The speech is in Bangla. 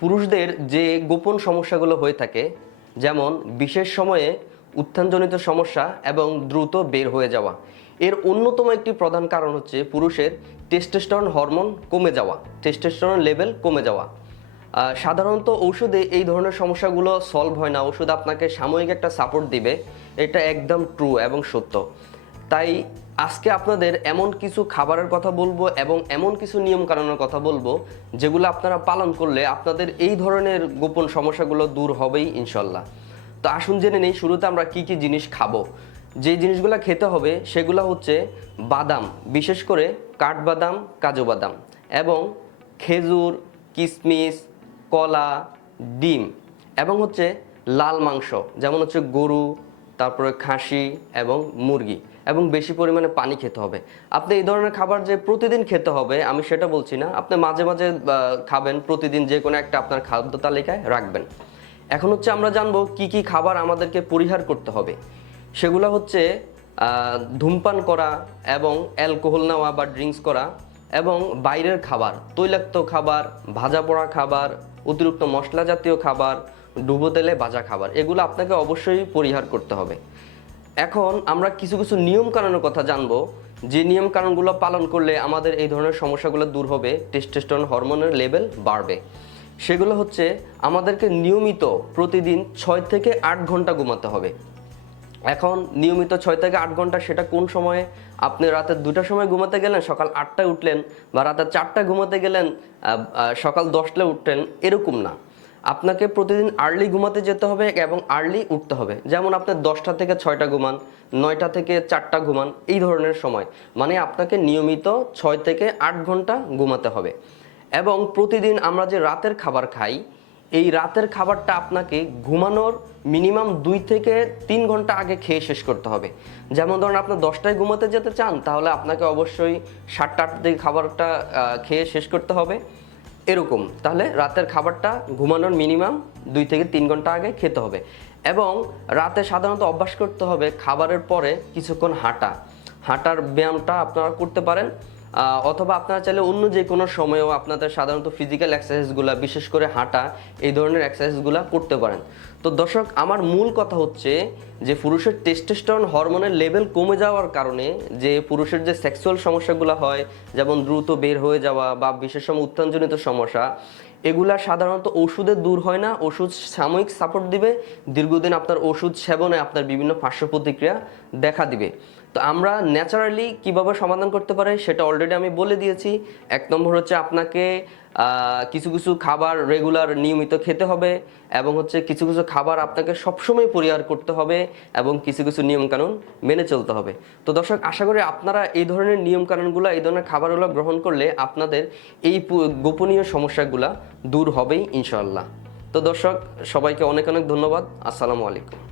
পুরুষদের যে গোপন সমস্যাগুলো হয়ে থাকে, যেমন বিশেষ সময়ে উত্থানজনিত সমস্যা এবং দ্রুত বের হয়ে যাওয়া। এর অন্যতম একটি প্রধান কারণ হচ্ছে পুরুষের টেস্টোস্টেরন হরমোন কমে যাওয়া টেস্টোস্টেরন লেভেল কমে যাওয়া। সাধারণত ঔষধে এই ধরনের সমস্যাগুলো সলভ হয় না। ওষুধ আপনাকে সাময়িক একটা সাপোর্ট দিবে। এটা একদম ট্রু এবং সত্য। তাই আজকে আপনাদের এমন কিছু খাবারের কথা বলব এবং এমন কিছু নিয়ম কানুনের কথা বলব, যেগুলো আপনারা পালন করলে আপনাদের এই ধরনের গোপন সমস্যাগুলো দূর হবেই ইনশাল্লাহ। তো আসুন জেনে নেই, শুরুতে আমরা কি কি জিনিস খাব। যে জিনিসগুলো খেতে হবে সেগুলো হচ্ছে বাদাম, বিশেষ করে কাঠবাদাম, কাজু বাদাম এবং খেজুর কিশমিশ কলা, ডিম এবং হচ্ছে লাল মাংস, যেমন হচ্ছে গরু তারপরে খাসি এবং মুরগি এবং বেশি পরিমাণে পানি খেতে হবে। আপনি এই ধরনের খাবার যে প্রতিদিন খেতে হবে, আমি সেটা বলছি না। আপনি মাঝে মাঝে খাবেন, প্রতিদিন যে কোনো একটা আপনার খাদ্য তালিকায় রাখবেন। এখন হচ্ছে আমরা জানব কি কি খাবার আমাদেরকে পরিহার করতে হবে। সেগুলো হচ্ছে ধূমপান করা এবং অ্যালকোহল নেওয়া বা ড্রিঙ্কস করা এবং বাইরের খাবার, তৈলাক্ত খাবার, ভাজা পোড়া খাবার, অতিরিক্ত মশলা জাতীয় খাবার ডুবো তেলে ভাজা খাবার, এগুলো আপনাকে অবশ্যই পরিহার করতে হবে। এখন আমরা কিছু কিছু নিয়ম কানুনের কথা জানব। যে নিয়ম কানুনগুলো পালন করলে আমাদের এই ধরনের সমস্যাগুলো দূর হবে টেস্টোস্টেরন হরমোনের লেভেল বাড়বে। সেগুলো হচ্ছে, আমাদেরকে নিয়মিত প্রতিদিন ছয় থেকে আট ঘণ্টা ঘুমাতে হবে। এখন নিয়মিত ছয় থেকে আট ঘণ্টা, সেটা কোন সময়ে? আপনি রাতে দুটার সময় ঘুমাতে গেলেন, সকাল আটটায় উঠলেন বা রাতে চারটায় ঘুমাতে গেলেন সকাল দশটায় উঠলেন, এরকম না। আপনাকে প্রতিদিন আর্লি ঘুমাতে যেতে হবে এবং আর্লি উঠতে হবে। যেমন আপনি দশটা থেকে ছয়টা ঘুমান, নয়টা থেকে চারটা ঘুমান, এই ধরনের সময়। মানে আপনাকে নিয়মিত ছয় থেকে আট ঘণ্টা ঘুমাতে হবে। এবং প্রতিদিন আমরা যে রাতের খাবার খাই, এই রাতের খাবারটা আপনাকে ঘুমানোর মিনিমাম দুই থেকে তিন ঘণ্টা আগে খেয়ে শেষ করতে হবে। যেমন ধরুন আপনার দশটায় ঘুমাতে যেতে চান, তাহলে আপনাকে অবশ্যই সাতটা আটটার দিকে খাবারটা খেয়ে শেষ করতে হবে। এরকম। তাহলে রাতের খাবারটা ঘুমানোর মিনিমাম দুই থেকে তিন ঘণ্টা আগে খেতে হবে। এবং রাতে সাধারণত অভ্যাস করতে হবে খাবারের পরে কিছুক্ষণ হাঁটা। হাঁটার ব্যায়ামটা আপনারা করতে পারেন। অথবা আপনারা চাইলে অন্য যে কোনো সময়েও আপনাদের সাধারণত ফিজিক্যাল এক্সারসাইজগুলো বিশেষ করে হাঁটা, এই ধরনের এক্সারসাইজগুলো করতে পারেন। তো দর্শক, আমার মূল কথা হচ্ছে যে পুরুষের টেস্টোস্টেরন হরমোনের লেভেল কমে যাওয়ার কারণে যে পুরুষের যে সেক্সুয়াল সমস্যাগুলো হয়, যেমন দ্রুত বের হয়ে যাওয়া বা বিশেষ সময় উত্থানজনিত সমস্যা, এগুলা সাধারণত ওষুধে দূর হয় না। ওষুধ সাময়িক সাপোর্ট দিবে। দীর্ঘদিন আপনার ওষুধ সেবনে আপনার বিভিন্ন পার্শ্ব প্রতিক্রিয়া দেখা দিবে। তো আমরা ন্যাচারালি কীভাবে সমাধান করতে পারি সেটা অলরেডি আমি বলে দিয়েছি। এক নম্বর হচ্ছে আপনাকে কিছু কিছু খাবার রেগুলার নিয়মিত খেতে হবে এবং হচ্ছে কিছু কিছু খাবার আপনাকে সবসময় পরিহার করতে হবে এবং কিছু কিছু নিয়মকানুন মেনে চলতে হবে। তো দর্শক, আশা করি আপনারা এই ধরনের নিয়মকানুনগুলো, এই ধরনের খাবারগুলো গ্রহণ করলে আপনাদের এই গোপনীয় সমস্যাগুলা দূর হবেই ইনশাল্লাহ তো দর্শক, সবাইকে অনেক অনেক ধন্যবাদ। আসসালামু আলাইকুম।